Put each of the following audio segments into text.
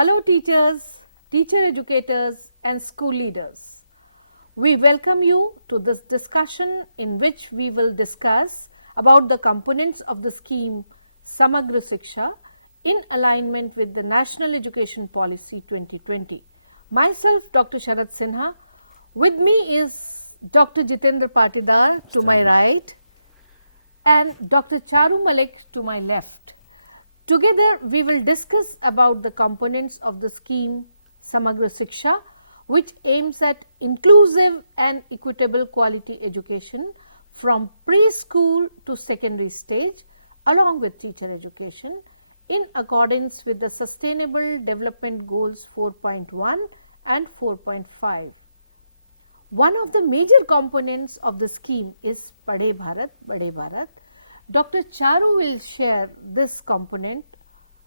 Hello teachers, teacher educators and school leaders. We welcome you to this discussion in which we will discuss about the components of the scheme Samagra Shiksha in alignment with the National Education Policy 2020. Myself Dr. Sharad Sinha, with me is Dr. Jitendra Patidar to my right and Dr. Charu Malik to my left. Together, we will discuss about the components of the scheme Samagra Shiksha, which aims at inclusive and equitable quality education from preschool to secondary stage along with teacher education in accordance with the Sustainable Development Goals 4.1 and 4.5. One of the major components of the scheme is Padhe Bharat, Bade Bharat. Dr. Charu will share this component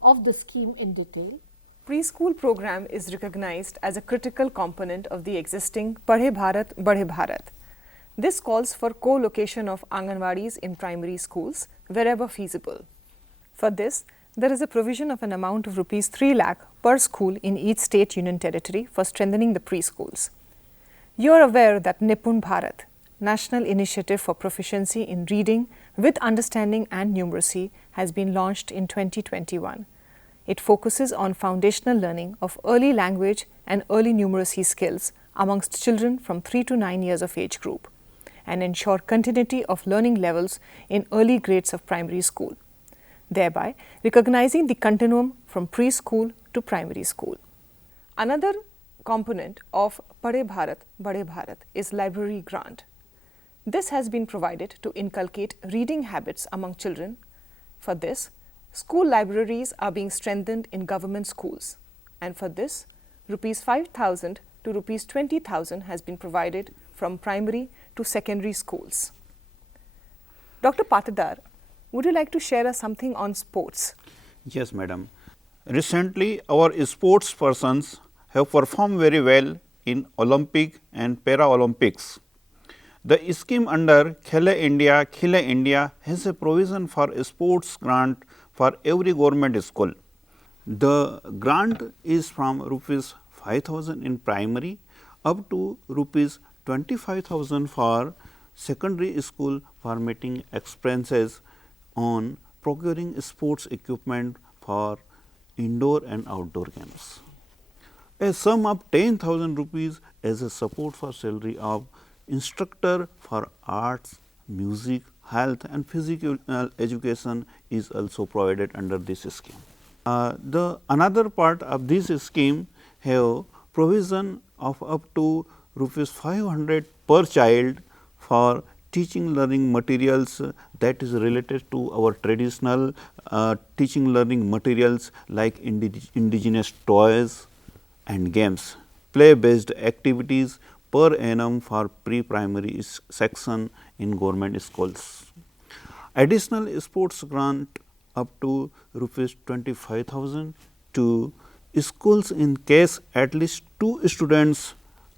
of the scheme in detail. Preschool program is recognized as a critical component of the existing Padhe Bharat, Bade Bharat. This calls for co-location of Anganwadis in primary schools wherever feasible. For this, there is a provision of an amount of Rs 3 lakh per school in each state union territory for strengthening the preschools. You are aware that Nipun Bharat, National Initiative for Proficiency in Reading with Understanding and Numeracy, has been launched in 2021. It focuses on foundational learning of early language and early numeracy skills amongst children from 3 to 9 years of age group and ensure continuity of learning levels in early grades of primary school, thereby recognizing the continuum from preschool to primary school. Another component of Padhe Bharat, Bade Bharat is library grant. This has been provided to inculcate reading habits among children. For this, school libraries are being strengthened in government schools, and for this, Rs 5,000 to Rs 20,000 has been provided from primary to secondary schools. Dr. Patidar, would you like to share us something on sports? Yes, madam. Recently, our sports persons have performed very well in Olympic and Paralympics. The scheme under Khele India has a provision for a sports grant for every government school. The grant is from Rs 5,000 in primary up to Rs 25,000 for secondary school for meeting expenses on procuring sports equipment for indoor and outdoor games. A sum of 10,000 rupees as a support for salary of instructor for arts, music, health and physical education is also provided under this scheme. The another part of this scheme have provision of up to Rs 500 per child for teaching learning materials that is related to our traditional teaching learning materials like indigenous toys and games, play based activities per annum for pre-primary section in government schools. Additional sports grant up to Rs 25,000 to schools in case at least 2 students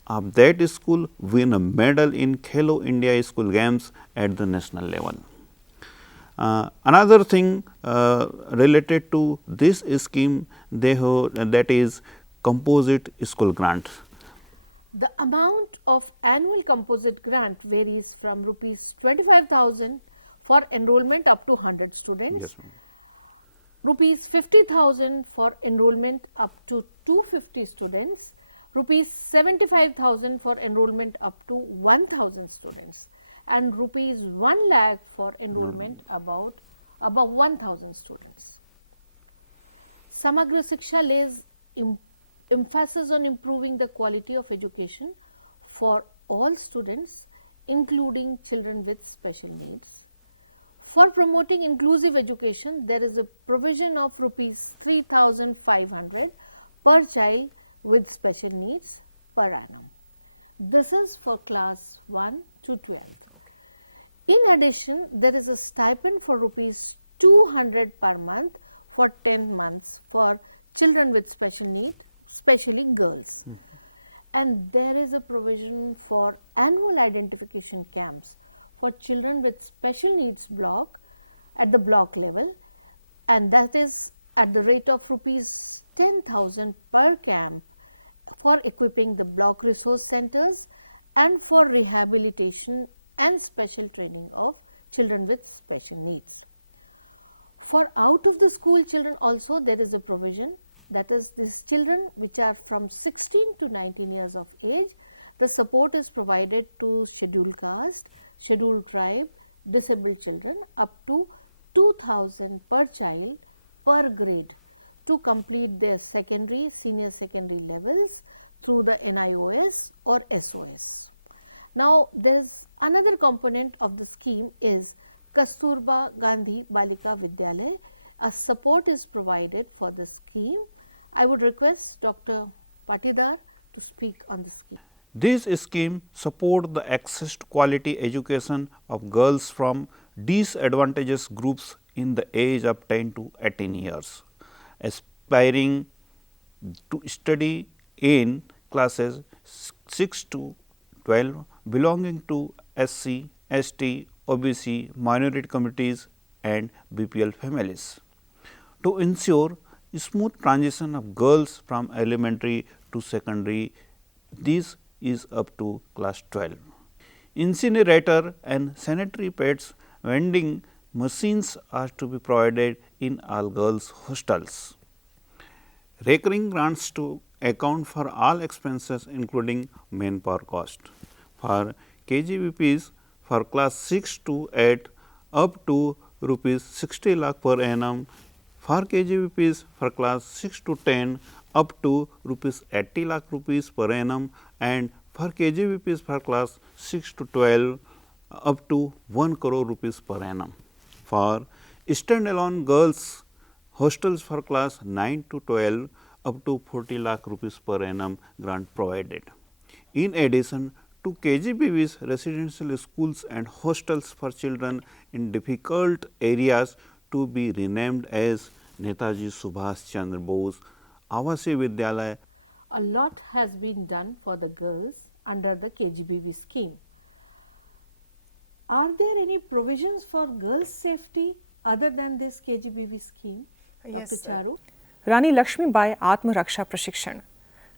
of that school win a medal in Khelo India school games at the national level. Another thing related to this scheme they have, that is composite school grant. The amount of annual composite grant varies from Rs 25,000 for enrollment up to 100 students, Yes, Rs 50,000 for enrollment up to 250 students, Rs 75,000 for enrollment up to 1,000 students and Rs 1 lakh for enrollment above 1,000 students. Samagra Shiksha lays emphasis on improving the quality of education for all students, including children with special needs. For promoting inclusive education, there is a provision of Rs 3,500 per child with special needs per annum. This is for class 1 to 12th. In addition, there is a stipend for Rs 200 per month for 10 months for children with special need, especially girls. And there is a provision for annual identification camps for children with special needs block at the block level, and that is at the rate of rupees 10,000 per camp for equipping the block resource centers and for rehabilitation and special training of children with special needs. For out of the school children also there is a provision, that is, these children which are from 16 to 19 years of age, the support is provided to scheduled caste, scheduled tribe, disabled children up to 2,000 per child per grade to complete their secondary, senior secondary levels through the NIOS or SOS. Now, there is another component of the scheme is Kasturba Gandhi Balika Vidyalaya. A support is provided for the scheme. I would request Dr. Patidar to speak on the scheme. This scheme support the access to quality education of girls from disadvantaged groups in the age of 10 to 18 years, aspiring to study in classes 6 to 12 belonging to SC, ST, OBC, minority communities and BPL families. To ensure smooth transition of girls from elementary to secondary, this is up to class 12. Incinerator and sanitary pads vending machines are to be provided in all girls hostels. Recurring grants to account for all expenses including manpower cost. For KGBPs for class 6 to 8 up to rupees 60 lakh per annum, for KGBPs for class 6 to 10 up to rupees 80 lakh rupees per annum, and for KGBPs for class 6 to 12 up to 1 crore rupees per annum. For standalone girls hostels for class 9 to 12 up to 40 lakh rupees per annum grant provided. In addition to KGBV's residential schools and hostels for children in difficult areas to be renamed as Netaji Subhash Chandra Bose Avasi Vidyalaya. A lot has been done for the girls under the KGBV scheme. Are there any provisions for girls' safety other than this KGBV scheme? Yes, Dr. Charu? Rani Lakshmi Bai Atma Raksha Prashikshan.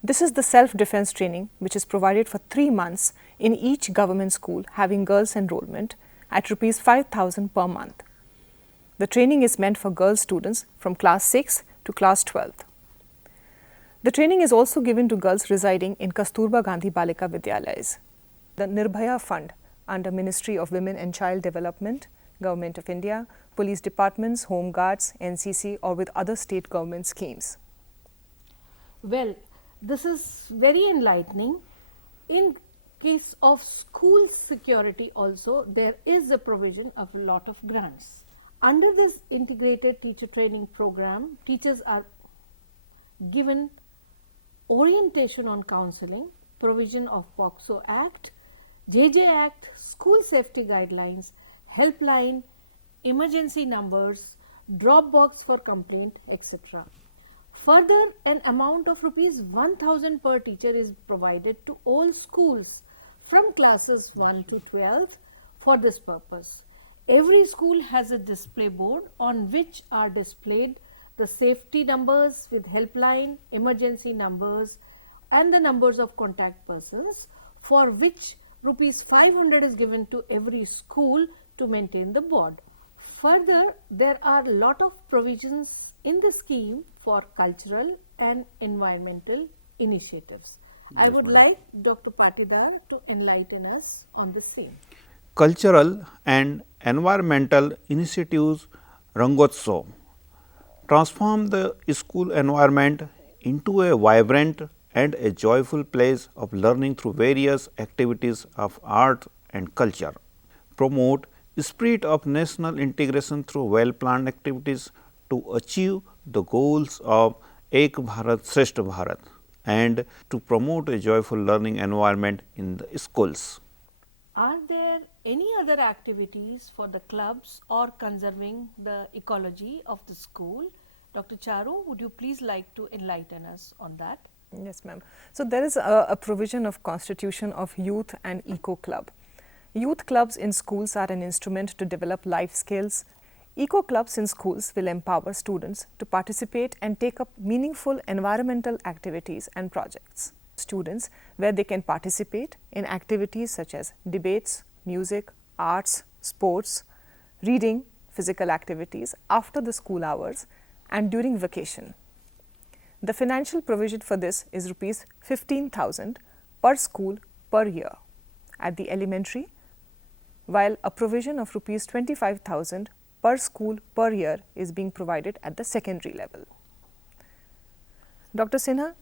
This is the self-defense training which is provided for 3 months in each government school having girls enrollment at rupees 5,000 per month. The training is meant for girl students from class 6 to class 12. The training is also given to girls residing in Kasturba Gandhi Balika Vidyalayas. The Nirbhaya Fund under Ministry of Women and Child Development, Government of India, police departments, home guards, NCC or with other state government schemes. Well, this is very enlightening. In case of school security also, there is a provision of a lot of grants. Under this integrated teacher training program, teachers are given orientation on counseling, provision of POCSO Act, JJ Act, school safety guidelines, helpline, emergency numbers, drop box for complaint, etc. Further, an amount of rupees 1,000 per teacher is provided to all schools from classes 1 to 12 for this purpose. Every school has a display board on which are displayed the safety numbers with helpline, emergency numbers and the numbers of contact persons, for which rupees 500 is given to every school to maintain the board. Further, there are lot of provisions in the scheme for cultural and environmental initiatives. I would like Dr. Patidar to enlighten us on the same. Cultural and environmental initiatives Rangotsav transform the school environment into a vibrant and a joyful place of learning through various activities of art and culture, promote spirit of national integration through well-planned activities to achieve the goals of Ek Bharat Shrestha Bharat, and to promote a joyful learning environment in the schools. Are there any other activities for the clubs or conserving the ecology of the school? Dr. Charu, would you please like to enlighten us on that? Yes, ma'am. So, there is a provision of constitution of youth and eco club. Youth clubs in schools are an instrument to develop life skills, Eco clubs in schools will empower students to participate and take up meaningful environmental activities and projects. Students where they can participate in activities such as debates, music, arts, sports, reading, physical activities after the school hours and during vacation. The financial provision for this is rupees 15,000 per school per year at the elementary, while a provision of rupees 25,000 per school per year is being provided at the secondary level. Dr. Sinha,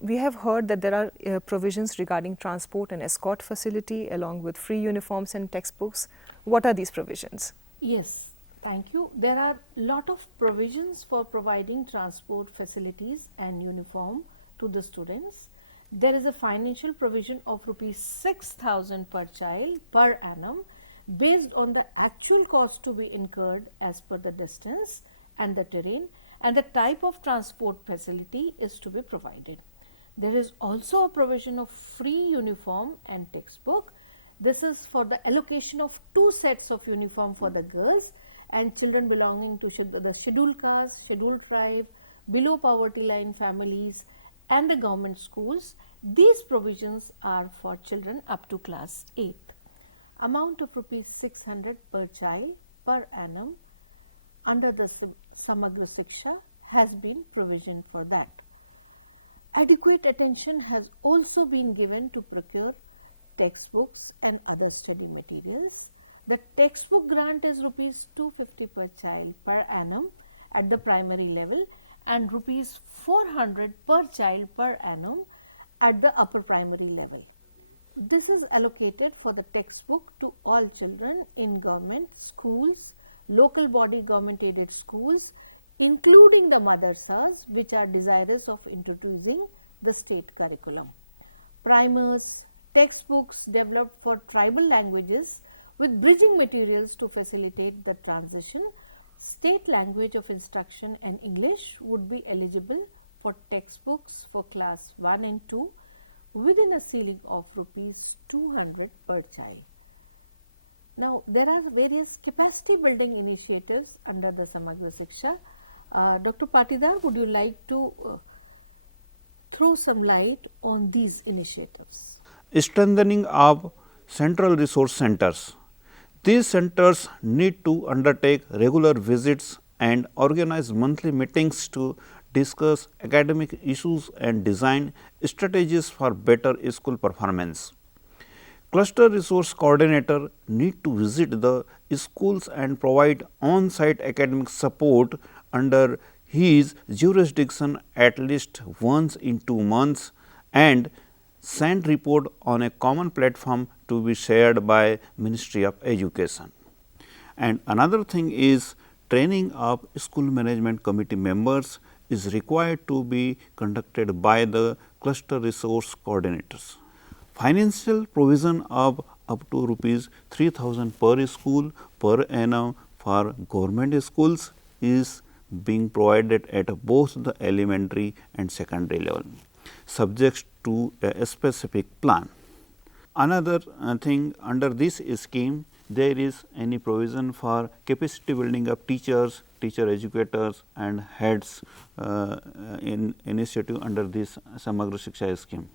we have heard that there are provisions regarding transport and escort facility along with free uniforms and textbooks. What are these provisions? Yes, thank you. There are lot of provisions for providing transport facilities and uniform to the students. There is a financial provision of rupees 6,000 per child per annum based on the actual cost to be incurred as per the distance and the terrain, and the type of transport facility is to be provided. There is also a provision of free uniform and textbook. This is for the allocation of 2 sets of uniform for the girls and children belonging to the scheduled caste, scheduled tribe, below poverty line families and the government schools. These provisions are for children up to class 8th. Amount of rupees 600 per child per annum under the Samagra Shiksha has been provisioned for that. Adequate attention has also been given to procure textbooks and other study materials. The textbook grant is rupees 250 per child per annum at the primary level and rupees 400 per child per annum at the upper primary level. This is allocated for the textbook to all children in government schools, local body government aided schools, including the madrasas which are desirous of introducing the state curriculum. Primers, textbooks developed for tribal languages with bridging materials to facilitate the transition. State language of instruction and English would be eligible for textbooks for class 1 and 2 within a ceiling of rupees 200 per child. Now, there are various capacity building initiatives under the Samagra Shiksha. Dr. Patidar, would you like to throw some light on these initiatives? Strengthening of central resource centers. These centers need to undertake regular visits and organize monthly meetings to discuss academic issues and design strategies for better school performance. Cluster resource coordinator need to visit the schools and provide on-site academic support under his jurisdiction at least once in 2 months and send report on a common platform to be shared by Ministry of Education. And another thing is training of school management committee members is required to be conducted by the cluster resource coordinators. Financial provision of up to rupees 3,000 per school per annum for government schools is being provided at both the elementary and secondary level, subject to a specific plan. Another thing, under this scheme, there is any provision for capacity building of teachers, teacher educators and heads in initiative under this Samagra Shiksha scheme.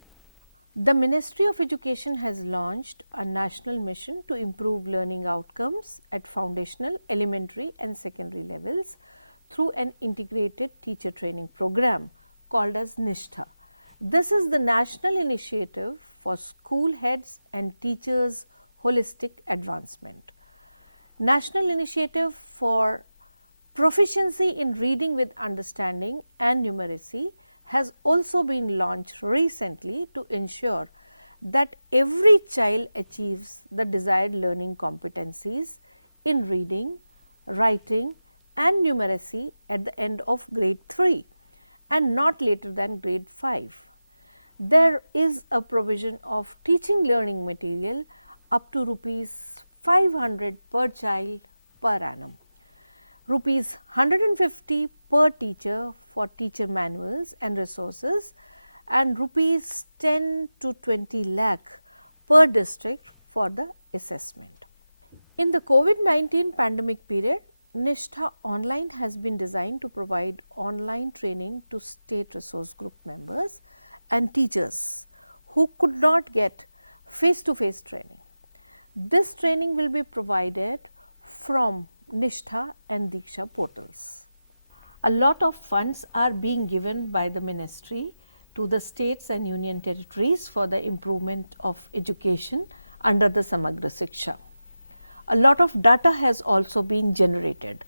The Ministry of Education has launched a national mission to improve learning outcomes at foundational, elementary and secondary levels through an integrated teacher training program called as Nishtha. This is the national initiative for school heads and teachers' holistic advancement. National initiative for proficiency in reading with understanding and numeracy has also been launched recently to ensure that every child achieves the desired learning competencies in reading, writing and numeracy at the end of grade 3 and not later than grade 5. There is a provision of teaching learning material up to rupees 500 per child per annum, rupees 150 per teacher for teacher manuals and resources and rupees 10 to 20 lakh per district for the assessment. In the COVID-19 pandemic period, Nishtha Online has been designed to provide online training to state resource group members and teachers who could not get face-to-face training. This training will be provided from Nishtha and Diksha portals. A lot of funds are being given by the ministry to the states and union territories for the improvement of education under the Samagra Shiksha. A lot of data has also been generated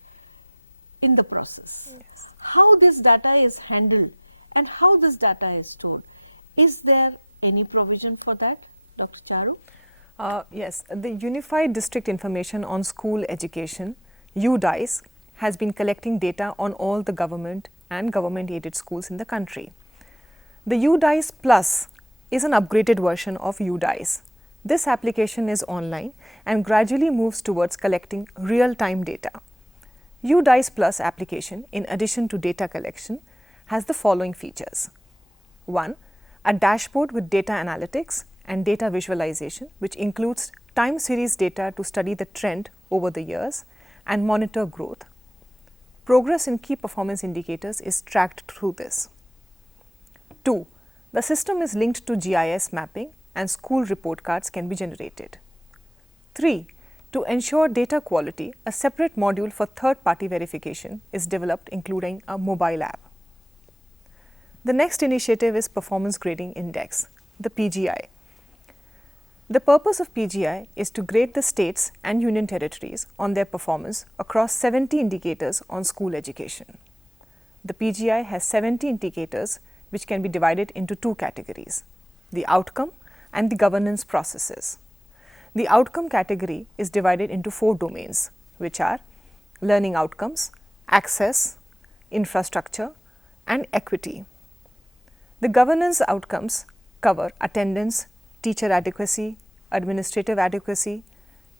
in the process. How this data is handled and how this data is stored, is there any provision for that, Dr. Charu? Yes, the Unified District Information on School Education, UDICE, has been collecting data on all the government and government aided schools in the country. The UDICE Plus is an upgraded version of UDICE. This application is online and gradually moves towards collecting real-time data. UDICE Plus application, in addition to data collection, has the following features. 1. A dashboard with data analytics and data visualization, which includes time series data to study the trend over the years and monitor growth. Progress in key performance indicators is tracked through this. 2. The system is linked to GIS mapping and school report cards can be generated. 3. To ensure data quality, a separate module for third-party verification is developed, including a mobile app. The next initiative is Performance Grading Index, the PGI. The purpose of PGI is to grade the states and union territories on their performance across 70 indicators on school education. The PGI has 70 indicators which can be divided into two categories, the outcome and the governance processes. The outcome category is divided into 4 domains, which are learning outcomes, access, infrastructure, and equity. The governance outcomes cover attendance, teacher adequacy, administrative adequacy,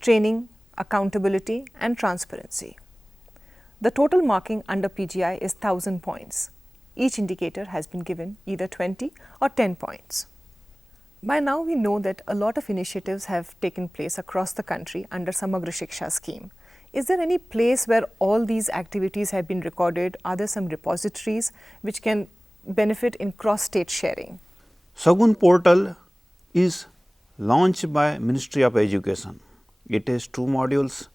training, accountability, and transparency. The total marking under PGI is 1000 points. Each indicator has been given either 20 or 10 points. By now we know that a lot of initiatives have taken place across the country under Samagra Shiksha scheme. Is there any place where all these activities have been recorded? Are there some repositories which can benefit in cross-state sharing? Sagun portal is launched by Ministry of Education. It has 2 modules.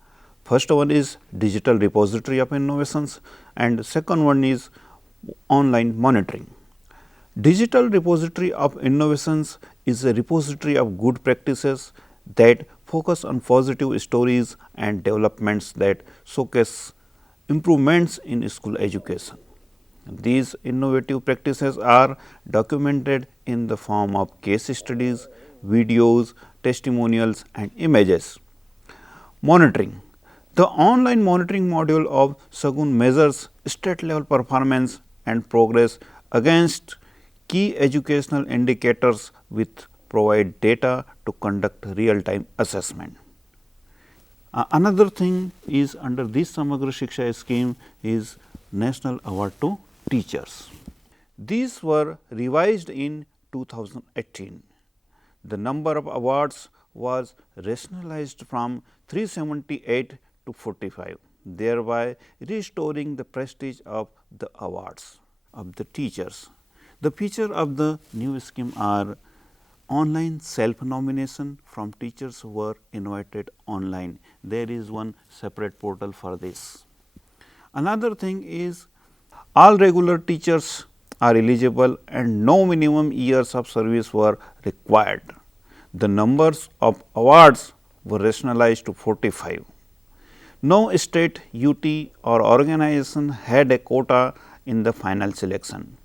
First one is Digital Repository of Innovations and second one is online monitoring. Digital Repository of Innovations is a repository of good practices that focus on positive stories and developments that showcase improvements in school education. These innovative practices are documented in the form of case studies, videos, testimonials and images. Monitoring. The online monitoring module of Sagun measures state level performance and progress against key educational indicators with provide data to conduct real time assessment. Another thing is under this Samagra Shiksha scheme is National Award to Teachers. These were revised in 2018. The number of awards was rationalized from 378 to 45, thereby restoring the prestige of the awards of the teachers. The feature of the new scheme are online self-nomination from teachers who were invited online. There is one separate portal for this. Another thing is all regular teachers are eligible and no minimum years of service were required. The numbers of awards were rationalized to 45. No state, UT or organization had a quota in the final selection.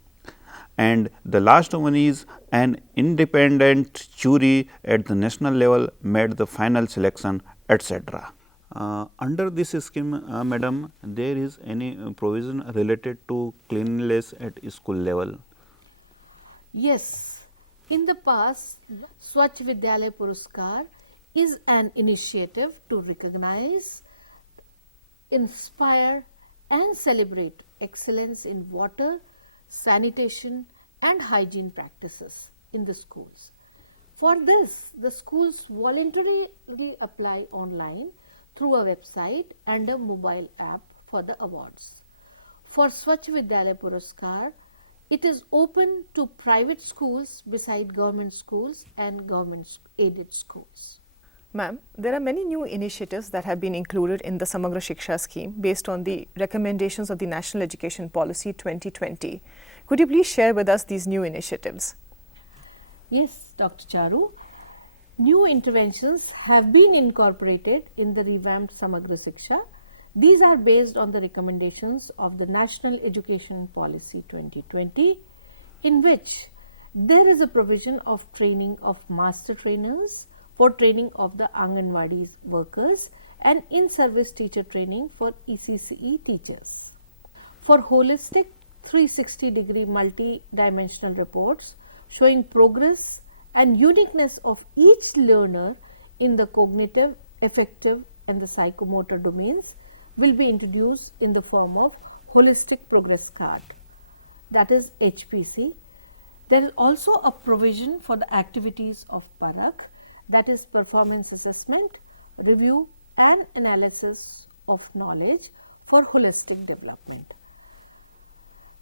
And the last one is an independent jury at the national level made the final selection, etc. Under this scheme, madam, there is any provision related to cleanliness at school level? Yes, in the past, Swachh Vidyalaya Puraskar is an initiative to recognize, inspire and celebrate excellence in water, sanitation and hygiene practices in the schools. For this, the schools voluntarily apply online through a website and a mobile app for the awards. For Swachh Vidyalaya Puraskar, it is open to private schools beside government schools and government aided schools. Ma'am, there are many new initiatives that have been included in the Samagra Shiksha scheme based on the recommendations of the National Education Policy 2020. Could you please share with us these new initiatives? Yes, Dr. Charu. New interventions have been incorporated in the revamped Samagra Shiksha. These are based on the recommendations of the National Education Policy 2020, in which there is a provision of training of master trainers for training of the Anganwadi workers and in-service teacher training for ECCE teachers. For holistic 360-degree multi-dimensional reports showing progress and uniqueness of each learner in the cognitive, affective and the psychomotor domains will be introduced in the form of holistic progress card, that is HPC. There is also a provision for the activities of Parakh, that is performance assessment, review and analysis of knowledge for holistic development.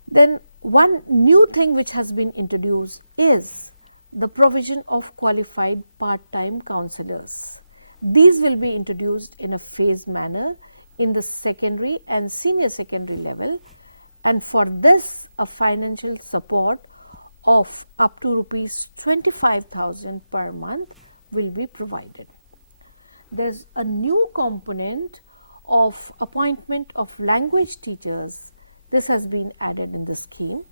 Then one new thing which has been introduced is the provision of qualified part-time counselors. These will be introduced in a phased manner in the secondary and senior secondary level, and for this a financial support of up to rupees 25,000 per month will be provided. There is a new component of appointment of language teachers. This has been added in the scheme,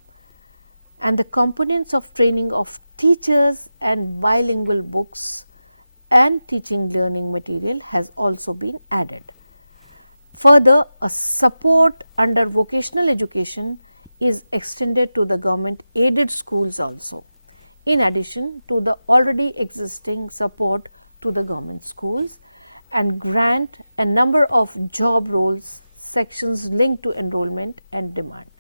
and the components of training of teachers and bilingual books and teaching learning material has also been added. Further, a support under vocational education is extended to the government aided schools also, in addition to the already existing support to the government schools, and grant a number of job roles sections linked to enrollment and demand.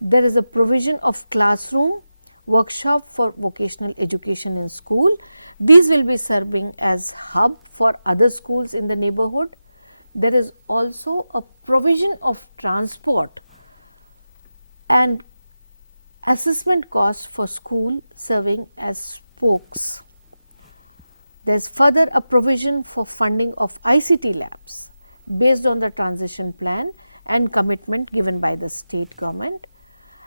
There is a provision of classroom workshop for vocational education in school. These will be serving as hub for other schools in the neighborhood. There is also a provision of transport and assessment cost for school serving as spokes. There is further a provision for funding of ICT labs based on the transition plan and commitment given by the state government.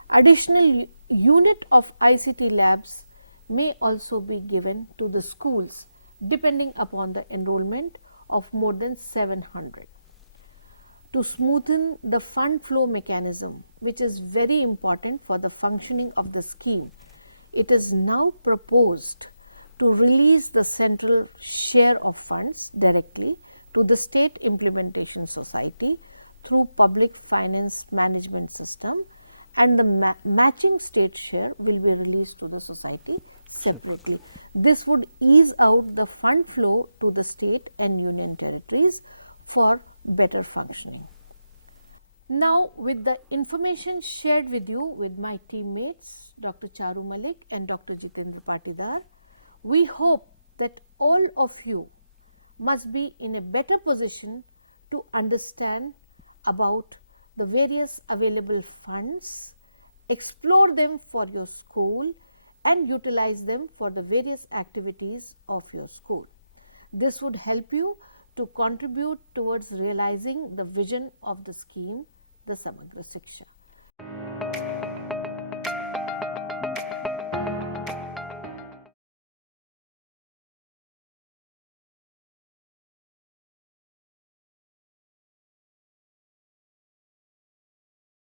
Additional unit of ICT labs may also be given to the schools depending upon the enrollment of more than 700. To smoothen the fund flow mechanism, which is very important for the functioning of the scheme, it is now proposed to release the central share of funds directly to the State Implementation Society through Public Finance Management System, and the matching state share will be released to the society separately. This would ease out the fund flow to the state and union territories for better functioning. Now, with the information shared with you with my teammates Dr. Charu Malik and Dr. Jitendra Patidar, we hope that all of you must be in a better position to understand about the various available funds, explore them for your school and utilize them for the various activities of your school. This would help you to contribute towards realizing the vision of the scheme, the Samagra Shiksha.